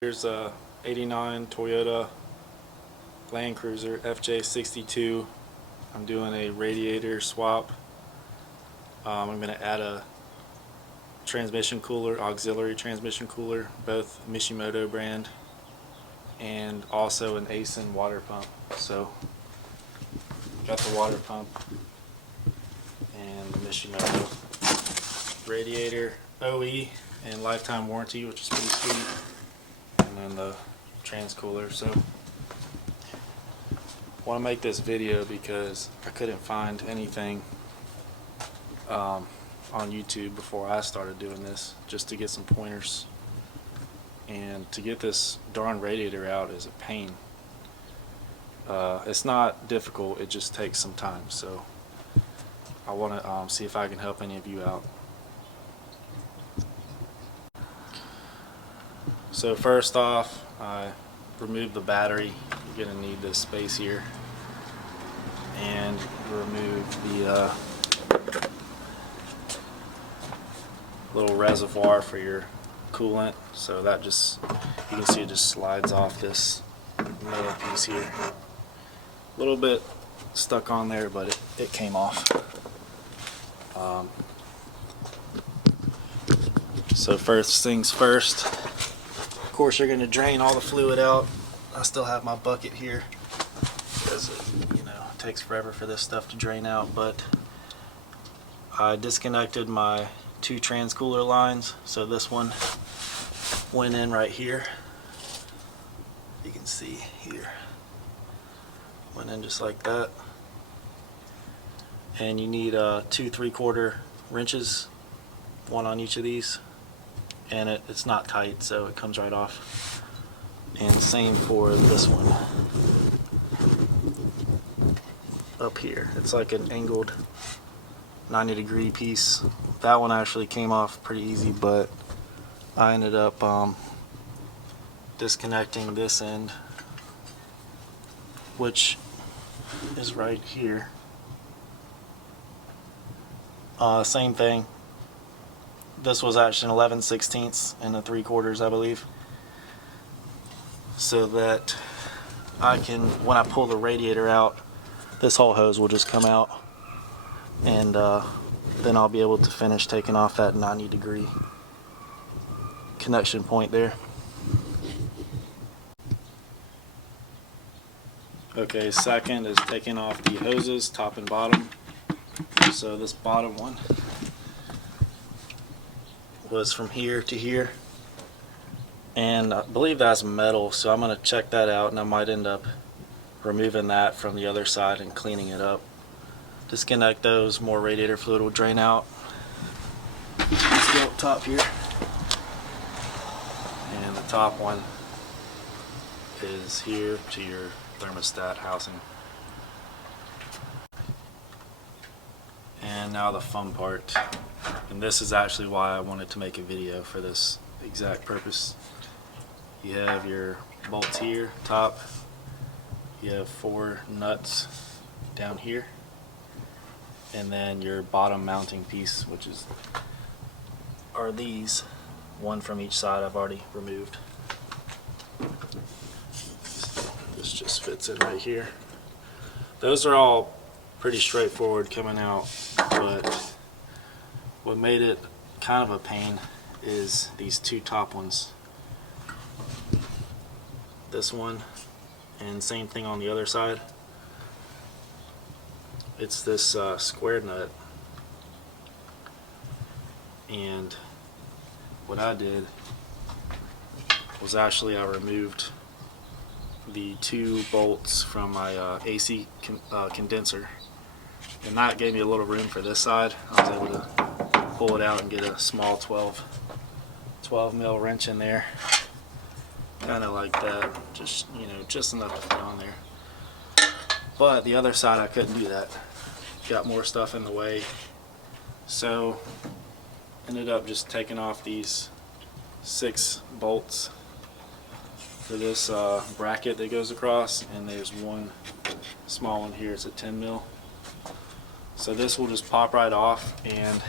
Here's a '89 Toyota Land Cruiser FJ62. I'm doing a radiator swap. I'm going to add a transmission cooler, auxiliary transmission cooler, both Mishimoto brand, and also an Engine water pump. So got the water pump and the Mishimoto radiator OE and lifetime warranty, which is pretty sweet, and then the trans cooler. So I want to make this video because I couldn't find anything on YouTube before I started doing this, just to get some pointers. And to get this darn radiator out is a pain. It's not difficult, it just takes some time. So I want to see if I can help any of you out. So first off, I removed the battery. You're going to need this space here, and remove the little reservoir for your coolant. So that just, you can see it just slides off this middle piece here. A little bit stuck on there, but it came off. So first things first, of course you're going to drain all the fluid out. I still have my bucket here because it takes forever for this stuff to drain out, but I disconnected my two transcooler lines. So this one went in right here. You can see here, went in just like that. And you need 2 3/4 wrenches, one on each of these, and it's not tight, so it comes right off. And same for this one up here. It's like an angled 90-degree piece. That one actually came off pretty easy, but I ended up disconnecting this end, which is right here. Same thing. This was actually an 11/16 and a 3/4, I believe, so that I can, when I pull the radiator out, this whole hose will just come out, and then I'll be able to finish taking off that 90-degree connection point there. Okay, second is taking off the hoses, top and bottom. So this bottom one was from here to here, and I believe that's metal, so I'm going to check that out, and I might end up removing that from the other side and cleaning it up. Disconnect those, more radiator fluid will drain out. Let's go up top here, and the top one is here to your thermostat housing. And now the fun part, and this is actually why I wanted to make a video for this exact purpose. You have your bolts here, top. You have 4 nuts down here, and then your bottom mounting piece, which are these, one from each side. I've already removed. This just fits in right here. Those are all pretty straightforward coming out, but what made it kind of a pain is these 2 top ones. This one, and same thing on the other side. It's this square nut, and what I did was actually I removed the 2 bolts from my AC condenser, and that gave me a little room for this side. I was able to pull it out and get a small 12 mil wrench in there, kind of like that, just just enough to fit on there. But the other side I couldn't do that, got more stuff in the way, so ended up just taking off these 6 bolts for this bracket that goes across, and there's one small one here. It's a 10 mil. So this will just pop right off, and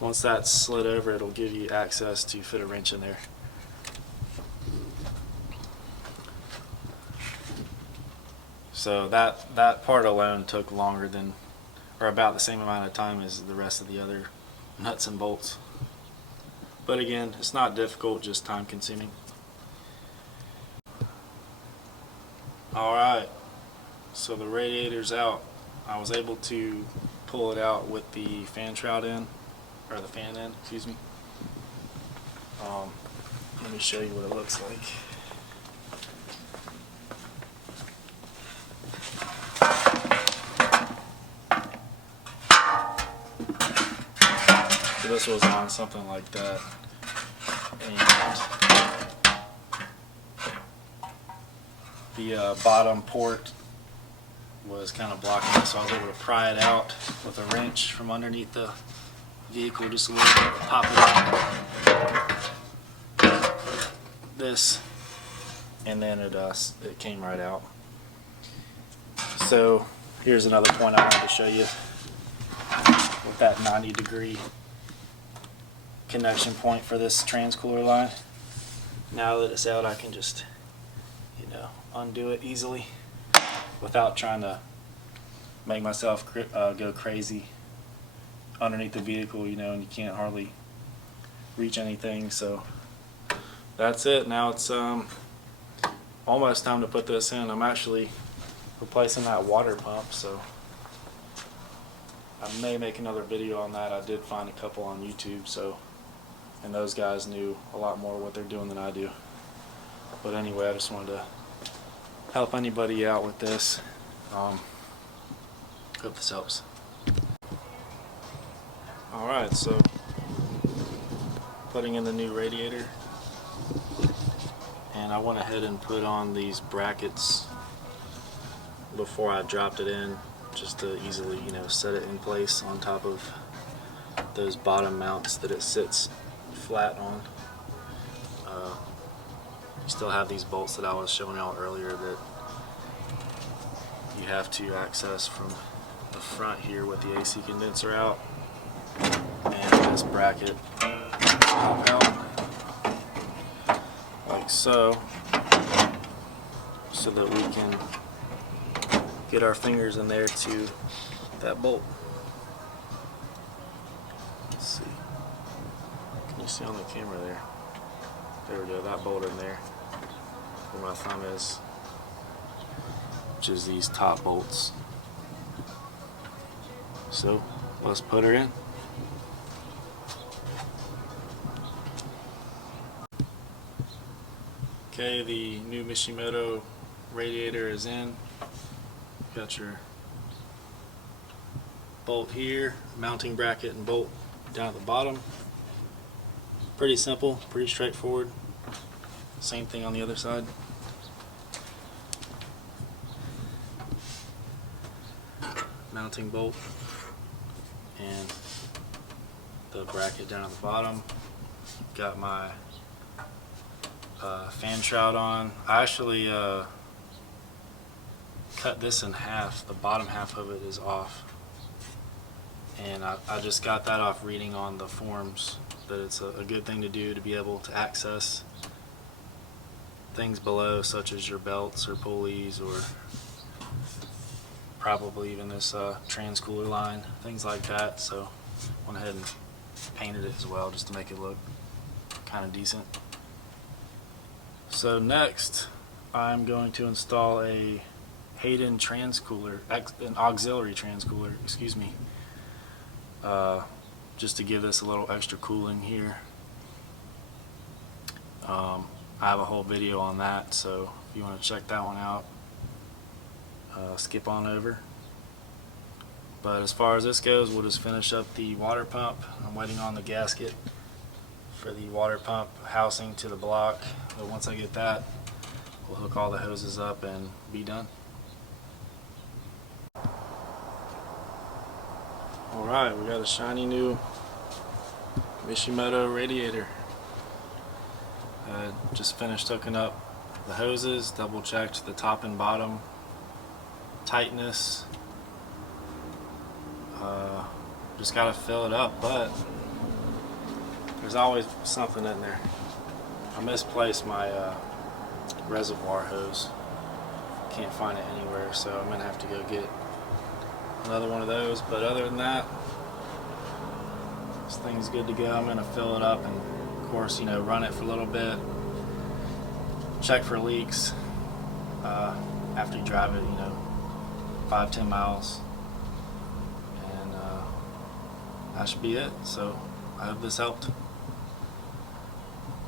once that's slid over, it'll give you access to fit a wrench in there. So that part alone took longer than, or about the same amount of time as the rest of the other nuts and bolts. But again, it's not difficult, just time consuming. Alright, so the radiator's out. I was able to pull it out with the fan shroud in, or the fan in, excuse me. Let me show you what it looks like. So this was on something like that, and the bottom port was kind of blocking it, so I was able to pry it out with a wrench from underneath the vehicle just a little bit, pop it out, this, and then it came right out. So here's another point I wanted to show you with that 90-degree connection point for this transcooler line. Now that it's out, I can just, undo it easily without trying to make myself go crazy underneath the vehicle, and you can't hardly reach anything. So that's it. Now it's almost time to put this in. I'm actually replacing that water pump, so I may make another video on that. I did find a couple on YouTube, and those guys knew a lot more what they're doing than I do. But anyway, I just wanted to help anybody out with this. Hope this helps. Alright, so putting in the new radiator, and I went ahead and put on these brackets before I dropped it in, just to easily set it in place on top of those bottom mounts that it sits flat on. You still have these bolts that I was showing y'all earlier that you have to access from the front here with the AC condenser out, and this bracket pop out like so that we can get our fingers in there to that bolt. Let's see. Can you see on the camera there? There we go, that bolt in there where my thumb is, which is these top bolts. So let's put her in. Okay, the new Mishimoto radiator is in. Got your bolt here, mounting bracket and bolt down at the bottom. Pretty simple, pretty straightforward. Same thing on the other side. Mounting bolt and the bracket down at the bottom. Got my fan shroud on. I actually cut this in half. The bottom half of it is off, and I just got that off reading on the forums that it's a good thing to do to be able to access things below, such as your belts or pulleys, or probably even this transcooler line, things like that. So went ahead and painted it as well, just to make it look kind of decent. So next I'm going to install a Hayden transcooler, an auxiliary transcooler, excuse me, just to give this a little extra cooling here. I have a whole video on that, so if you want to check that one out, skip on over. But as far as this goes, we'll just finish up the water pump. I'm waiting on the gasket for the water pump housing to the block, but once I get that, we'll hook all the hoses up and be done. Alright, we got a shiny new Mishimoto radiator. Just finished hooking up the hoses, double checked the top and bottom tightness. Just gotta fill it up, but there's always something in there. I misplaced my reservoir hose, can't find it anywhere, so I'm gonna have to go get another one of those. But other than that, this thing's good to go. I'm gonna fill it up and, of course, run it for a little bit, check for leaks after you drive it, 5-10 miles, and that should be it. So I hope this helped.